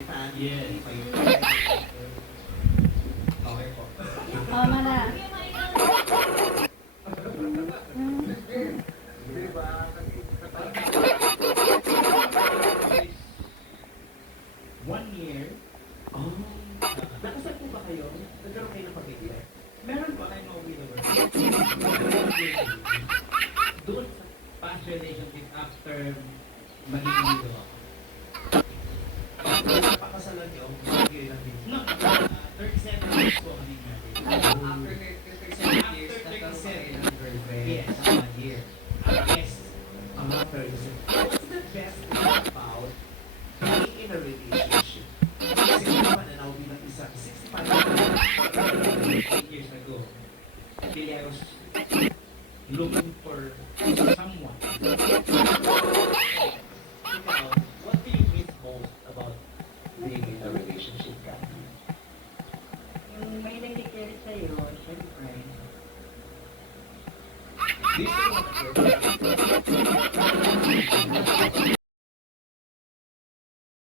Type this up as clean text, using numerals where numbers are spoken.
Yes. Okay po. Tama na. Diba? Kasi kapag 1 year. oh, nakasal po ba kayo? Nagkaroon kayo ng pamilya? Meron pa kayo mga widower. Doon sa past relationship after maging widow ako. Napakasalan niyo, mag-year lang din. No, 37 years po kami married. After 37 years, After nagkaroon 37. kayo ng girlfriend Yes. sa 1 year. Yes. Ang mga 37. What's the best thing about being in a relationship? Kasi naman na ako bilang isang 65 8 years ago, really I was looking for someone. Ikaw, what do you miss most about being in a relationship, Kathy? Yung may nag-declare sa'yo, syempre, Do you still want a girlfriend?